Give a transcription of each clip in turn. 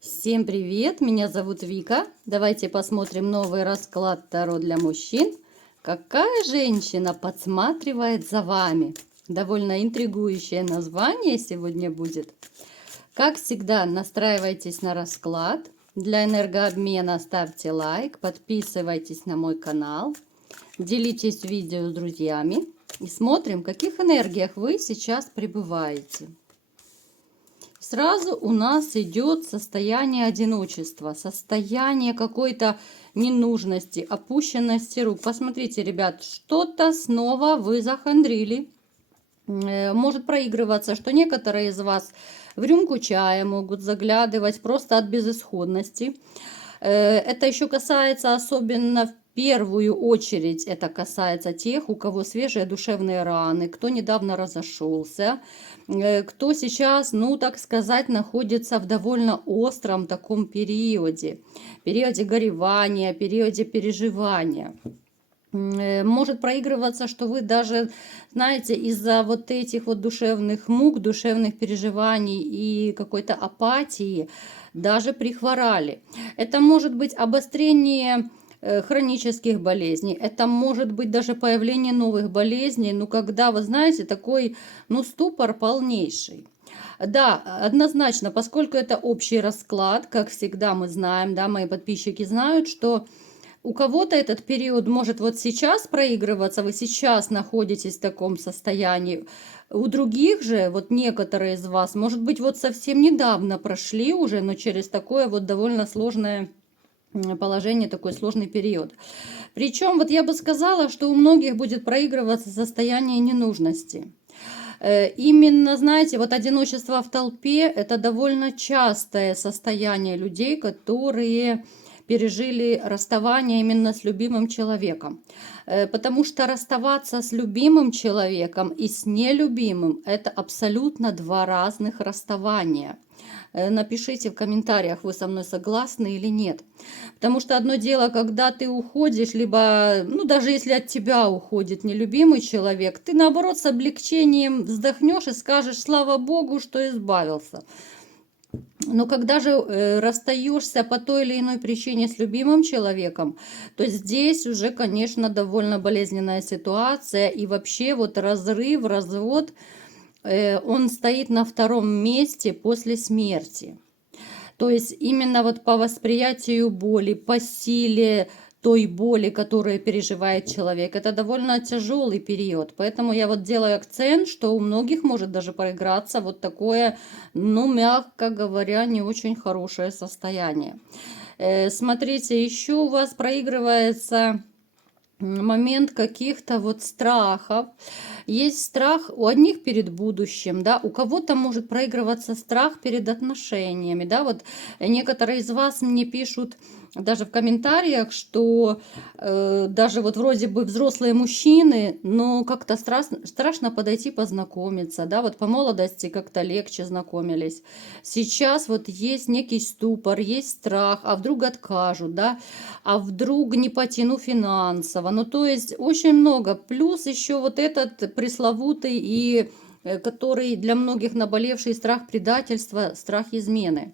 Всем привет, меня зовут Вика. Давайте посмотрим новый расклад Таро для мужчин. Какая женщина подсматривает за вами? Довольно интригующее название сегодня будет. Как всегда, настраивайтесь на расклад. Для энергообмена ставьте лайк, подписывайтесь на мой канал, делитесь видео с друзьями и смотрим, в каких энергиях вы сейчас пребываете. Сразу у нас идет состояние одиночества, состояние какой-то ненужности, опущенности рук. Посмотрите, ребят, что-то снова вы захандрили. Может проигрываться, что некоторые из вас в рюмку чая могут заглядывать просто от безысходности. Это еще касается особенно в первую очередь, это касается тех, у кого свежие душевные раны, кто недавно разошелся, кто сейчас, ну так сказать, находится в довольно остром таком периоде горевания, периоде переживания. Может проигрываться, что вы даже, знаете, из-за вот этих вот душевных мук, душевных переживаний и какой-то апатии даже прихворали. Это может быть обострение хронических болезней, это может быть даже появление новых болезней, ну когда, вы знаете, такой, ну, ступор полнейший. Да, однозначно, поскольку это общий расклад, как всегда мы знаем, да, мои подписчики знают, что у кого-то этот период может вот сейчас проигрываться, вы сейчас находитесь в таком состоянии. У других же, вот некоторые из вас, может быть, вот совсем недавно прошли уже, но через такое вот довольно сложное положение, такой сложный период. Причем, вот я бы сказала, что у многих будет проигрываться состояние ненужности. Именно, знаете, вот одиночество в толпе – это довольно частое состояние людей, которые пережили расставание именно с любимым человеком. Потому что расставаться с любимым человеком и с нелюбимым – это абсолютно два разных расставания. Напишите в комментариях, вы со мной согласны или нет. Потому что одно дело, когда ты уходишь, либо, ну, даже если от тебя уходит нелюбимый человек, ты, наоборот, с облегчением вздохнешь и скажешь: слава Богу, что избавился. Но когда же расстаешься по той или иной причине с любимым человеком, то здесь уже, конечно, довольно болезненная ситуация. И вообще вот разрыв, развод, он стоит на втором месте после смерти. То есть именно вот по восприятию боли, по силе той боли, которую переживает человек, это довольно тяжелый период. Поэтому я вот делаю акцент, что у многих может даже проиграться вот такое, ну, мягко говоря, не очень хорошее состояние. Смотрите, еще у вас проигрывается момент каких-то вот страхов. Есть страх у одних перед будущим, да, у кого-то может проигрываться страх перед отношениями, да, вот некоторые из вас мне пишут даже в комментариях, что даже вот вроде бы взрослые мужчины, но как-то страшно подойти познакомиться, да, вот по молодости как-то легче знакомились. Сейчас вот есть некий ступор, есть страх, а вдруг откажут, да, а вдруг не потяну финансово, ну то есть очень много, плюс еще вот этот пресловутый и который для многих наболевший страх предательства, страх измены.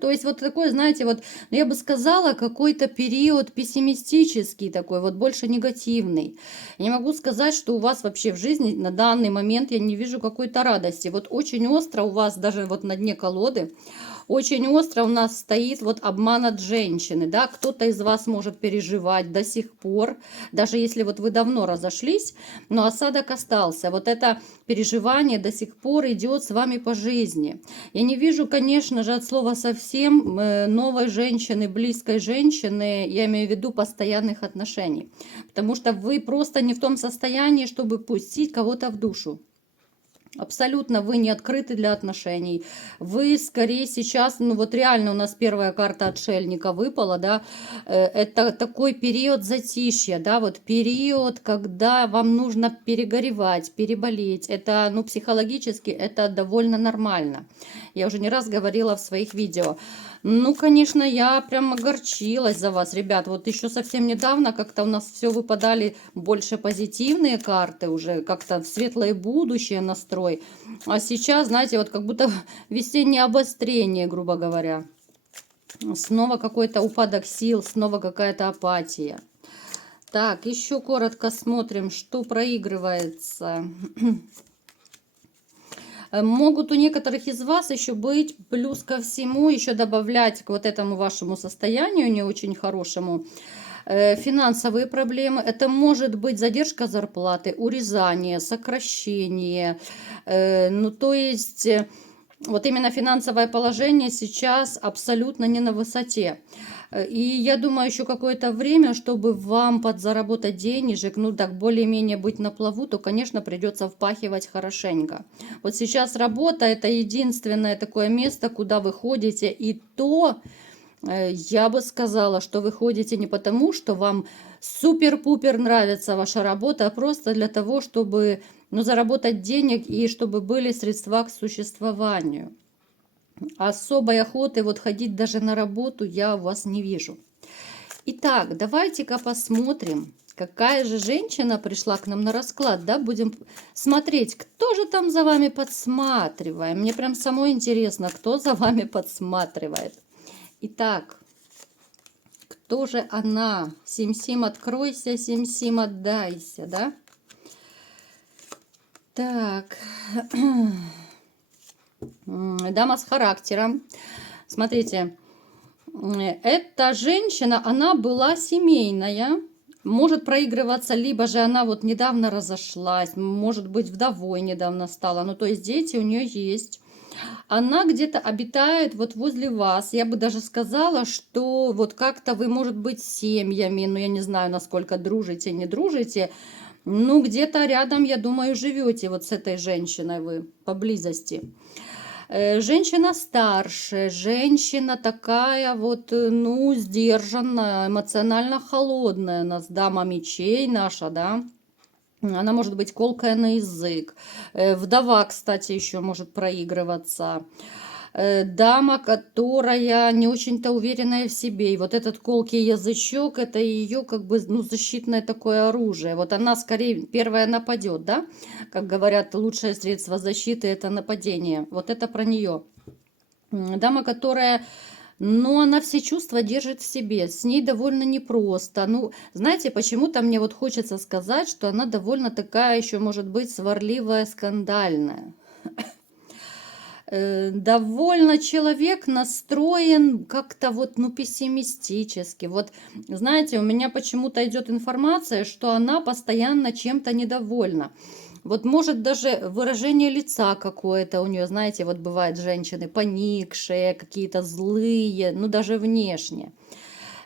То есть вот такой, знаете, вот, ну, я бы сказала, какой-то период пессимистический такой, вот больше негативный. Я не могу сказать, что у вас вообще в жизни на данный момент я не вижу какой-то радости. Вот очень остро у вас даже вот на дне колоды, очень остро у нас стоит вот обман от женщины, да, кто-то из вас может переживать до сих пор, даже если вот вы давно разошлись, но осадок остался. Вот это переживание до сих пор идет с вами по жизни. Я не вижу, конечно же, от слова совсем новой женщины, близкой женщины, я имею в виду постоянных отношений, потому что вы просто не в том состоянии, чтобы пустить кого-то в душу. Абсолютно вы не открыты для отношений. Вы скорее сейчас, ну вот реально у нас первая карта отшельника выпала, да, это такой период затишья, да, вот период, когда вам нужно перегоревать, переболеть. Это, ну, психологически это довольно нормально. Я уже не раз говорила в своих видео. Ну, конечно, я прям огорчилась за вас, ребят. Вот еще совсем недавно как-то у нас все выпадали больше позитивные карты, уже как-то в светлое будущее настроены. такой. А сейчас, знаете, вот как будто весеннее обострение, грубо говоря. Снова какой-то упадок сил, снова какая-то апатия. Так, еще коротко смотрим, что проигрывается. Могут у некоторых из вас еще быть, плюс ко всему, еще добавлять к вот этому вашему состоянию не очень хорошему, финансовые проблемы. Это может быть задержка зарплаты, урезание, сокращение. Ну, то есть, вот именно финансовое положение сейчас абсолютно не на высоте. И я думаю, еще какое-то время, чтобы вам подзаработать денежек, ну так более-менее быть на плаву, то, конечно, придется впахивать хорошенько. Вот сейчас работа — это единственное такое место, куда вы ходите, и то я бы сказала, что вы ходите не потому, что вам супер-пупер нравится ваша работа, а просто для того, чтобы, ну, заработать денег и чтобы были средства к существованию. Особой охоты вот ходить даже на работу я у вас не вижу. Итак, давайте-ка посмотрим, какая же женщина пришла к нам на расклад, да, будем смотреть, кто же там за вами подсматривает. Мне прям самой интересно, кто за вами подсматривает. Итак, кто же она? Сим-сим, откройся, сим-сим, отдайся, да? Так, дама с характером. Смотрите, эта женщина, она была семейная. Может проигрываться, либо же она вот недавно разошлась, может быть, вдовой недавно стала. Ну, то есть дети у нее есть. Она где-то обитает вот возле вас. Я бы даже сказала, что вот как-то вы, может быть, с семьями, ну, я не знаю, насколько дружите, не дружите, ну, где-то рядом, я думаю, живете вот с этой женщиной вы поблизости. Женщина старше, женщина такая вот, ну, сдержанная, эмоционально холодная. У нас дама мечей наша, да. Она может быть колкая на язык. Вдова, кстати, еще может проигрываться. Дама, которая не очень-то уверенная в себе. И вот этот колкий язычок — это ее как бы, ну, защитное такое оружие. Вот она скорее первая нападет, да? Как говорят, лучшее средство защиты — это нападение. Вот это про нее. Дама, которая... Но она все чувства держит в себе, с ней довольно непросто. Ну, знаете, почему-то мне вот хочется сказать, что она довольно такая еще, может быть, сварливая, скандальная. Довольно человек настроен как-то вот, ну, пессимистически. Вот, знаете, у меня почему-то идет информация, что она постоянно чем-то недовольна. Вот может даже выражение лица какое-то у нее, знаете, вот бывают женщины поникшие, какие-то злые, ну даже внешне.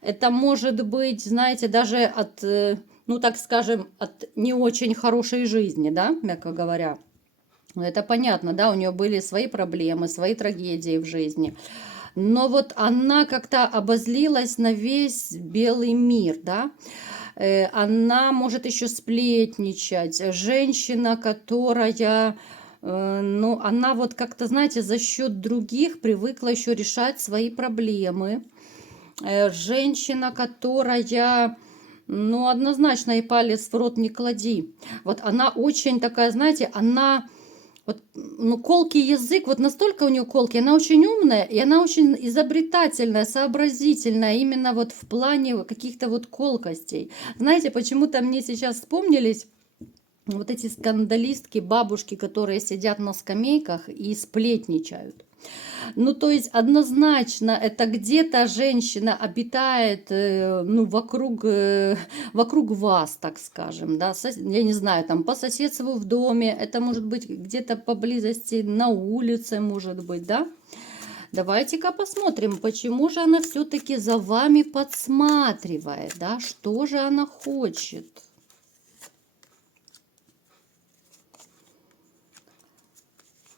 Это может быть, знаете, даже от, ну так скажем, от не очень хорошей жизни, да, мягко говоря. Это понятно, да, у нее были свои проблемы, свои трагедии в жизни. Но вот она как-то обозлилась на весь белый мир, да. Она может еще сплетничать. Женщина, которая, ну, она вот как-то, знаете, за счет других привыкла еще решать свои проблемы. Женщина, которая, ну, однозначно и палец в рот не клади. Вот она очень такая, знаете, она... Вот, ну, колкий язык, вот настолько у нее колкий, она очень умная, и она очень изобретательная, сообразительная, именно вот в плане каких-то вот колкостей. Знаете, почему-то мне сейчас вспомнились вот эти скандалистки, бабушки, которые сидят на скамейках и сплетничают. Ну, то есть однозначно это где-то женщина обитает, ну, вокруг вас, так скажем, да, я не знаю, там по соседству в доме, это может быть где-то поблизости на улице, может быть, да. Давайте-ка посмотрим, почему же она все-таки за вами подсматривает, да, что же она хочет.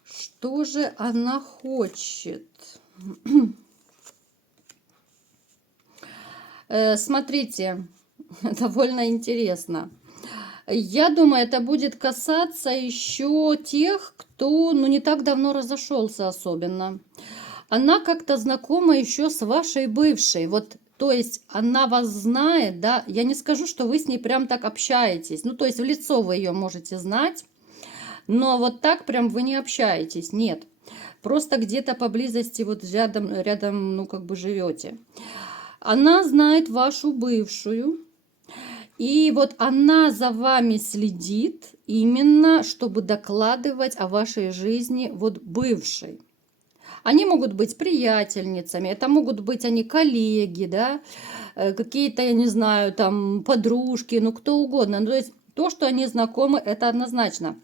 Что же она хочет? Смотрите, довольно интересно. Я думаю, это будет касаться еще тех, кто, ну, не так давно разошелся особенно. Она как-то знакома еще с вашей бывшей. Вот, то есть она вас знает, да. Я не скажу, что вы с ней прям так общаетесь. Ну, то есть в лицо вы ее можете знать. Но вот так прям вы не общаетесь, нет. Просто где-то поблизости, вот рядом, ну, как бы живете. Она знает вашу бывшую, и вот она за вами следит именно, чтобы докладывать о вашей жизни вот бывшей. Они могут быть приятельницами, это могут быть они коллеги, да, какие-то, я не знаю, там подружки, ну кто угодно. Ну, то есть то, что они знакомы, это однозначно.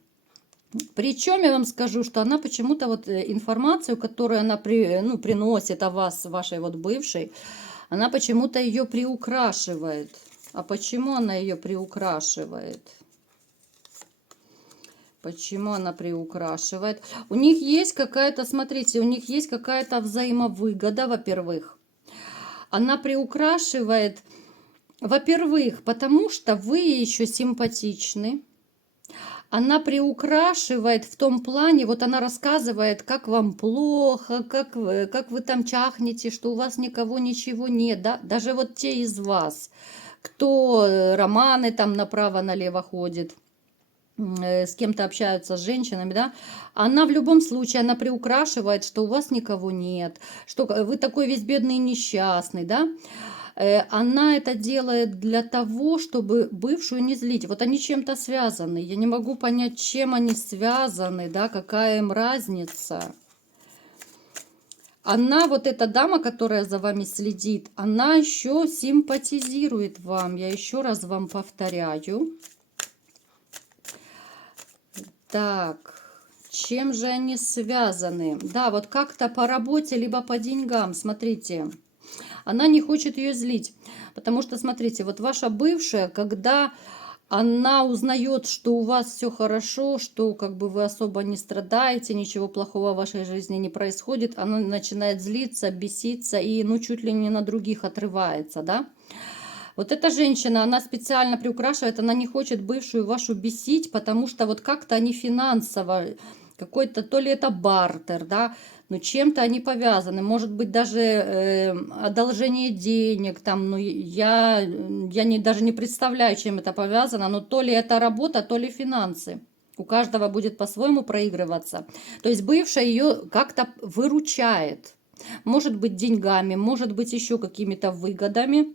Причем я вам скажу, что она почему-то вот информацию, которую она ну, приносит о вас, вашей вот бывшей, она почему-то ее приукрашивает. А почему она ее приукрашивает? Почему она приукрашивает? У них есть какая-то, смотрите, у них есть какая-то взаимовыгода, во-первых. Она приукрашивает, во-первых, потому что вы еще симпатичны. Она приукрашивает в том плане, вот она рассказывает, как вам плохо, как вы там чахнете, что у вас никого, ничего нет, да? Даже вот те из вас, кто романы там направо-налево ходит, с кем-то общаются, с женщинами, да, она в любом случае, она приукрашивает, что у вас никого нет, что вы такой весь бедный и несчастный, да. Она это делает для того, чтобы бывшую не злить. Вот они чем-то связаны. Я не могу понять, чем они связаны, да, какая им разница. Она, вот эта дама, которая за вами следит, она еще симпатизирует вам. Я еще раз вам повторяю. Так, чем же они связаны? Да, вот как-то по работе, либо по деньгам, смотрите. Она не хочет ее злить, потому что, смотрите, вот ваша бывшая, когда она узнает, что у вас все хорошо, что как бы вы особо не страдаете, ничего плохого в вашей жизни не происходит, она начинает злиться, беситься и, ну, чуть ли не на других отрывается, да? Вот эта женщина, она специально приукрашивает, она не хочет бывшую вашу бесить, потому что вот как-то они финансово, какой-то, то ли это бартер, да, но чем-то они повязаны. Может быть, даже одолжение денег, там, ну, даже не представляю, чем это повязано, но то ли это работа, то ли финансы. У каждого будет по-своему проигрываться. То есть бывшая ее как-то выручает. Может быть, деньгами, может быть, еще какими-то выгодами.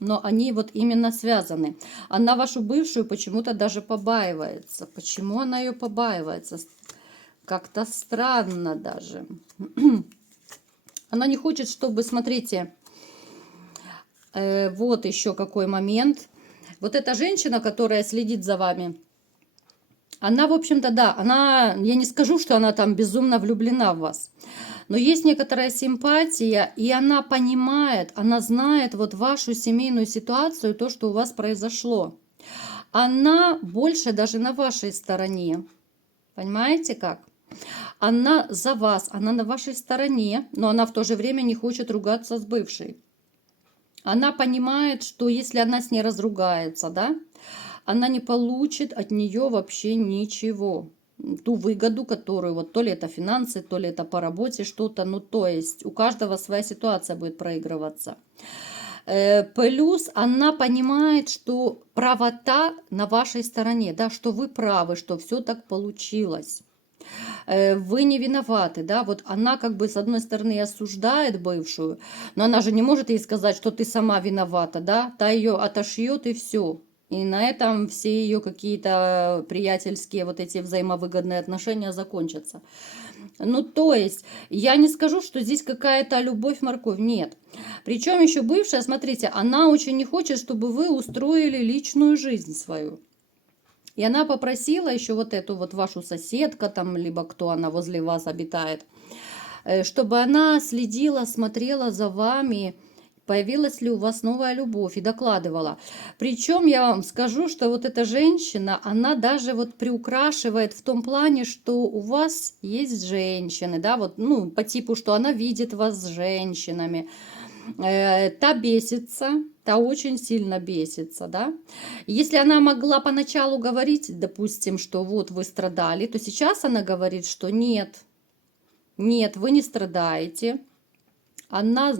Но они вот именно связаны. Она вашу бывшую почему-то даже побаивается. Почему она ее побаивается? Как-то странно даже. Она не хочет, чтобы, смотрите, вот еще какой момент. Вот эта женщина, которая следит за вами, она, в общем-то, да, я не скажу, что она там безумно влюблена в вас. Но есть некоторая симпатия, и она понимает, она знает вот вашу семейную ситуацию, то, что у вас произошло. Она больше даже на вашей стороне. Понимаете как? Она за вас, она на вашей стороне, но она в то же время не хочет ругаться с бывшей. Она понимает, что если она с ней разругается, да, она не получит от нее вообще ничего. Ту выгоду, которую вот то ли это финансы, то ли это по работе что-то, ну то есть у каждого своя ситуация будет проигрываться. Плюс она понимает, что правота на вашей стороне, да, что вы правы, что все так получилось. Вы не виноваты, да, вот она как бы с одной стороны осуждает бывшую, но она же не может ей сказать, что ты сама виновата, да, та ее отошьет и все. И на этом все ее какие-то приятельские вот эти взаимовыгодные отношения закончатся. Ну, то есть, я не скажу, что здесь какая-то любовь-морковь, нет. Причем еще бывшая, смотрите, она очень не хочет, чтобы вы устроили личную жизнь свою. И она попросила еще вот эту вот вашу соседка, там, либо кто она возле вас обитает, чтобы она следила, смотрела за вами, появилась ли у вас новая любовь, и докладывала. Причем я вам скажу, что вот эта женщина, она даже вот приукрашивает в том плане, что у вас есть женщины, да, вот, ну, по типу, что она видит вас с женщинами. Та бесится, та очень сильно бесится, да. Если она могла поначалу говорить, допустим, что вот вы страдали, то сейчас она говорит, что нет, нет, вы не страдаете. Она,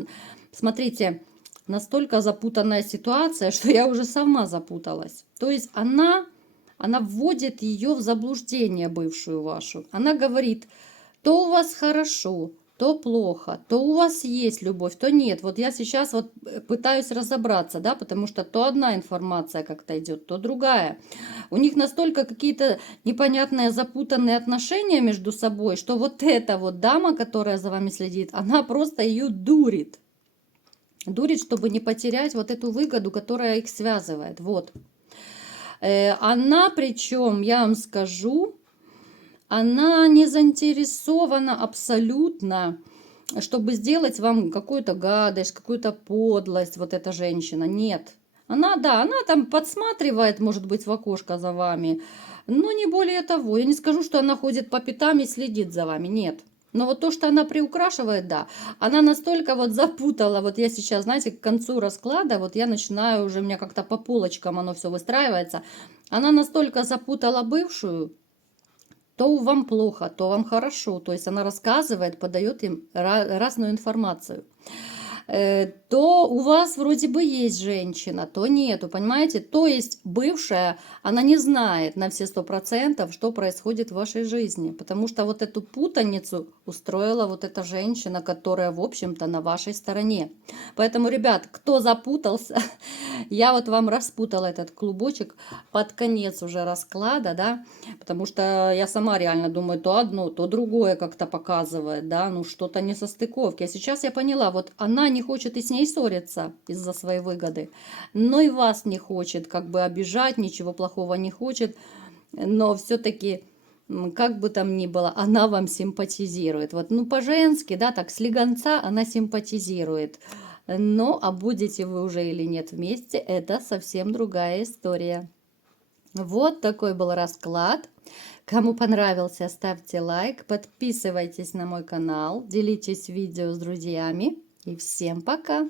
смотрите, настолько запутанная ситуация, что я уже сама запуталась. То есть она она вводит ее в заблуждение, бывшую вашу. Она говорит, то у вас хорошо, то плохо, то у вас есть любовь, то нет. Вот я сейчас вот пытаюсь разобраться, да, потому что то одна информация как-то идет, то другая. У них настолько какие-то непонятные запутанные отношения между собой, что вот эта вот дама, которая за вами следит, она просто ее дурит. Дурит, чтобы не потерять вот эту выгоду, которая их связывает. Вот. Она, причем, я вам скажу, она не заинтересована абсолютно, чтобы сделать вам какую-то гадость, какую-то подлость, вот эта женщина. Нет. Она, да, она там подсматривает, может быть, в окошко за вами, но не более того. Я не скажу, что она ходит по пятам и следит за вами. Нет. Но вот то, что она приукрашивает, да, она настолько вот запутала, вот я сейчас, знаете, к концу расклада, вот я начинаю уже, у меня как-то по полочкам оно все выстраивается, она настолько запутала бывшую, то вам плохо, то вам хорошо, то есть она рассказывает, подает им разную информацию. То у вас вроде бы есть женщина, то нету, понимаете? То есть бывшая, она не знает на все 100%, что происходит в вашей жизни, потому что вот эту путаницу устроила вот эта женщина, которая, в общем-то, на вашей стороне. Поэтому, ребят, кто запутался, я вот вам распутала этот клубочек под конец уже расклада, да, потому что я сама реально думаю, то одно, то другое как-то показывает, да, ну что-то не состыковки. А сейчас я поняла, вот она не хочет и с ней ссориться из-за своей выгоды, но и вас не хочет как бы обижать, ничего плохого не хочет, но все-таки, как бы там ни было, она вам симпатизирует. Вот, ну, по-женски, да, так, слегонца она симпатизирует. Но, а будете вы уже или нет вместе, это совсем другая история. Вот такой был расклад. Кому понравился, ставьте лайк, подписывайтесь на мой канал, делитесь видео с друзьями. И всем пока!